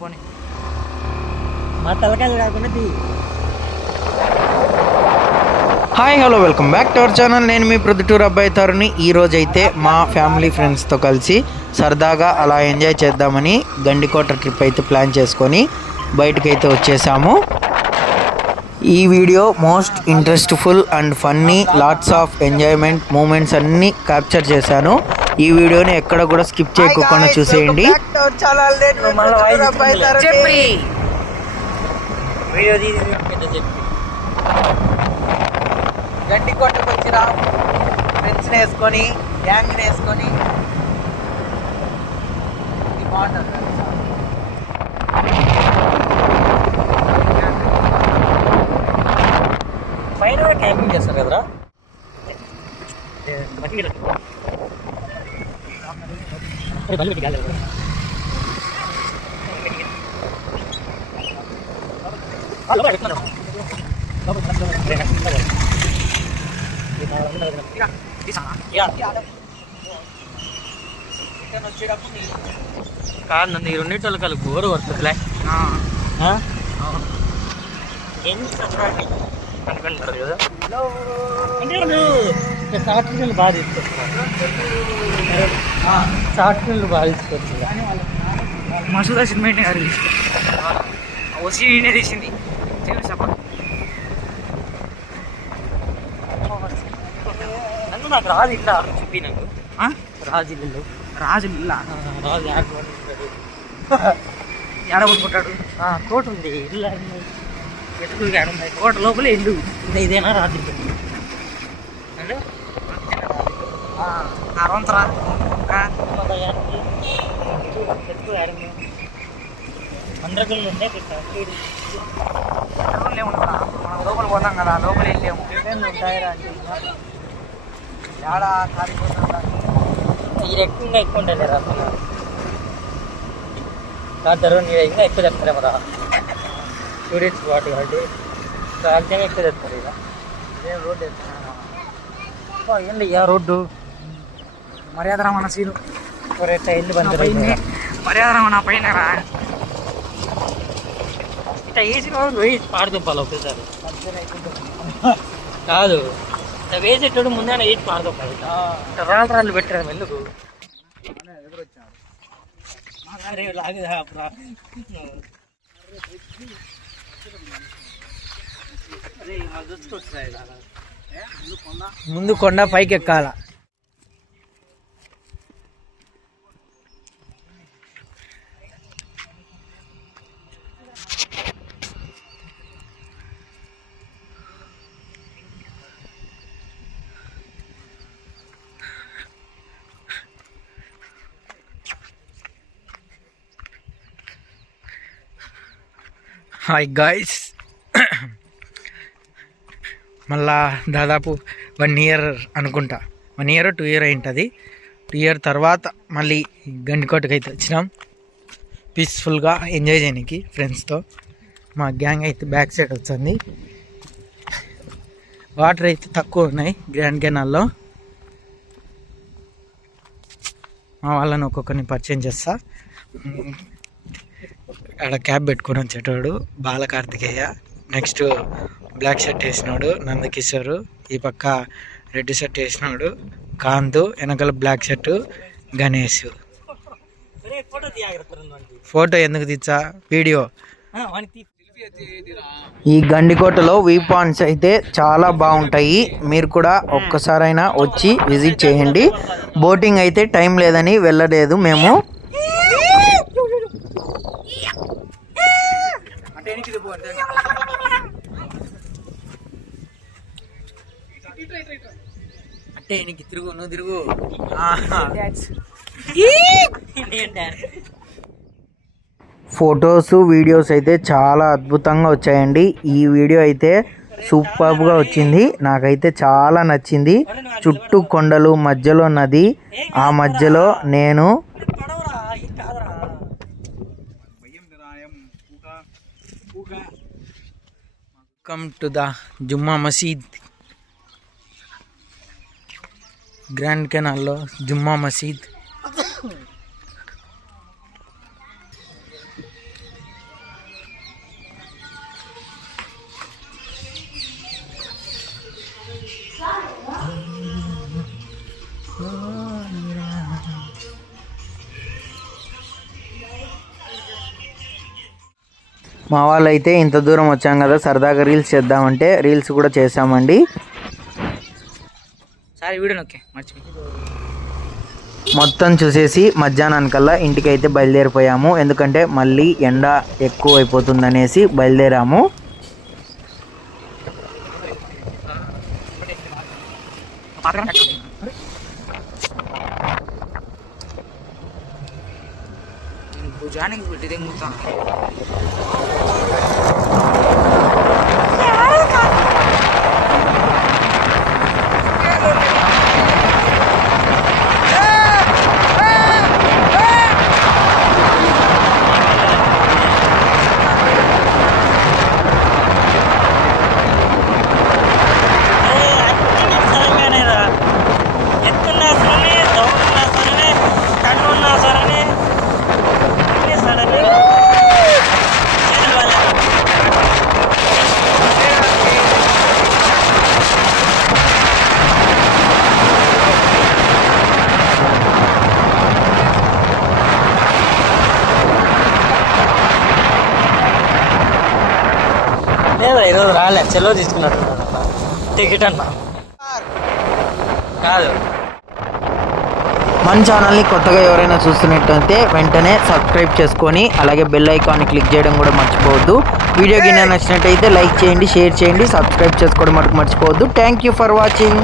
పోనీ మా తలకాయలు కాకుండా hi hello welcome back to our channel. నేను మీ ప్రొద్దుటూరు అబ్బాయి తరుణి. ఈరోజు అయితే మా ఫ్యామిలీ ఫ్రెండ్స్తో కలిసి సరదాగా అలా ఎంజాయ్ చేద్దామని గండికోట ట్రిప్ అయితే ప్లాన్ చేసుకొని బయటకైతే వచ్చేసాము. ఈ video most interestful and funny, lots of enjoyment moments అన్నీ క్యాప్చర్ చేశాను. ఈ వీడియోని ఎక్కడ కూడా స్కిప్ చేయకుండా చూసేయండి. గండికోటకు వచ్చినా ఫ్రెండ్స్ని వేసుకొని గ్యాంగ్ని వేసుకొని బాగుంటుంది. పైన క్యాంపింగ్ చేస్తారు కదరా. కాదు నన్ను ఈ రెండింటి వాళ్ళు గోరు వస్తుందిలే అనుకుంటారు కదా. అంటే వాళ్ళు షార్ట్ ఫిల్మ్లు బాగా తీసుకొస్తారు, షార్ట్ ఫిల్మ్లు బాగా తీసుకొచ్చారు. మసూదా సినిమా గారు ఓసీనే తీసింది. నన్ను నాకు రాజు ఇల్లా చెప్పి నాకు రాజు ఇల్లు రాజు ఇల్లా రాజు ఏడబడుకుంటాడు. తోట ఉంది, ఇల్లు ఎత్తుకులు ఏడున్నాయి, తోట లోపల ఇల్లు. ఇదేనా రాజు ఇల్లు అంటే అరవంతరా ఎత్తుకు ఏడు మండ్రగుళ్ళు ఉండే ఏముంటా. మనం లోపల పోతాం కదా, లోపల వెళ్ళాము. ఉంటాయిరా అంటే ఏడా కాలిపోతుందా ఇది ఎక్కువగా ఎక్కువ ఉంటుంది రా. కాదు మీరు ఇంకా ఎక్కువ చెప్తారేమో రా. టూరిస్ట్ స్పాట్ కాబట్టి కాల్తేనే ఎక్కువ చెప్తారు. ఇక ఇదే రోడ్డు వేస్తున్నాను ఏంటి ఇక రోడ్డు మర్యాద రమణ సీను ఇల్లు బండి మర్యాద రమణ పైన ఇట్లా వేసి వేసి పాడుతుంపాలి ఒకేసారి. కాదు ఇట్లా వేసేటోడు ముందే వేసి పాడుతుంపాలి. ఇట్లా రాళ్ళు రాళ్ళు పెట్టారు ఎందుకు ముందు కొండ పైకి ఎక్కాల. హాయ్ గాయ్స్, మళ్ళా దాదాపు 1 year అనుకుంటా, 1 year 2 year అయింటుంది. 2 year తర్వాత మళ్ళీ గండికోటకి అయితే వచ్చినాం పీస్ఫుల్గా ఎంజాయ్ చేయడానికి ఫ్రెండ్స్తో. మా గ్యాంగ్ అయితే బ్యాక్ సైడ్ వచ్చింది. వాటర్ అయితే తక్కువ ఉన్నాయి గ్రాండ్ కెనాల్లో. మా వాళ్ళని ఒక్కొక్కరిని పరిచయం చేస్తా. ఆడ క్యాబ్ పెట్టుకొని వచ్చేటోడు బాలకార్తికేయ, నెక్స్ట్ బ్లాక్ షర్ట్ వేసినాడు నందకిషోరు, ఈ పక్క రెడ్ షర్ట్ వేసినాడు కాంతు, వెనకాల బ్లాక్ షర్టు గణేష్. ఫోటో ఎందుకు తీచ్చా, వీడియో. ఈ గండికోటలో వ్యూ పాయింట్స్ అయితే చాలా బాగుంటాయి. మీరు కూడా ఒక్కసారైనా వచ్చి విజిట్ చేయండి. బోటింగ్ అయితే టైం లేదని వెళ్ళలేదు మేము. అంటే నీకు తిరుగు, నువ్వు తిరుగు. ఫొటోస్ వీడియోస్ అయితే చాలా అద్భుతంగా వచ్చాయండి. ఈ వీడియో అయితే సూపర్గా వచ్చింది, నాకైతే చాలా నచ్చింది. చుట్టూ కొండలు, మధ్యలో నది, ఆ మధ్యలో నేను. వెల్కమ్ టు ద జుమ్మా మసీద్. గ్రాండ్ కెనాల్లో జుమ్మా మసీద్. మా వాళ్ళు అయితే ఇంత దూరం వచ్చాం కదా సరదాగా రీల్స్ చేద్దామంటే రీల్స్ కూడా చేసామండి. మొత్తం చూసేసి మధ్యాహ్నానికల్లా ఇంటికైతే బయలుదేరిపోయాము. ఎందుకంటే మళ్ళీ ఎండ ఎక్కువ అయిపోతుందనేసి బయలుదేరాము. ఈరోజు రాలే, సెలవు తీసుకున్నట్టు టికెట్ అన్న కాదు. మన ఛానల్ని కొత్తగా ఎవరైనా చూస్తున్నట్టయితే వెంటనే సబ్స్క్రైబ్ చేసుకొని అలాగే బెల్ ఐకాన్ని క్లిక్ చేయడం కూడా మర్చిపోవద్దు. వీడియో కింద నచ్చినట్టయితే లైక్ చేయండి, షేర్ చేయండి, సబ్స్క్రైబ్ చేసుకోవడం మటుకు మర్చిపోవద్దు. Thank you for watching.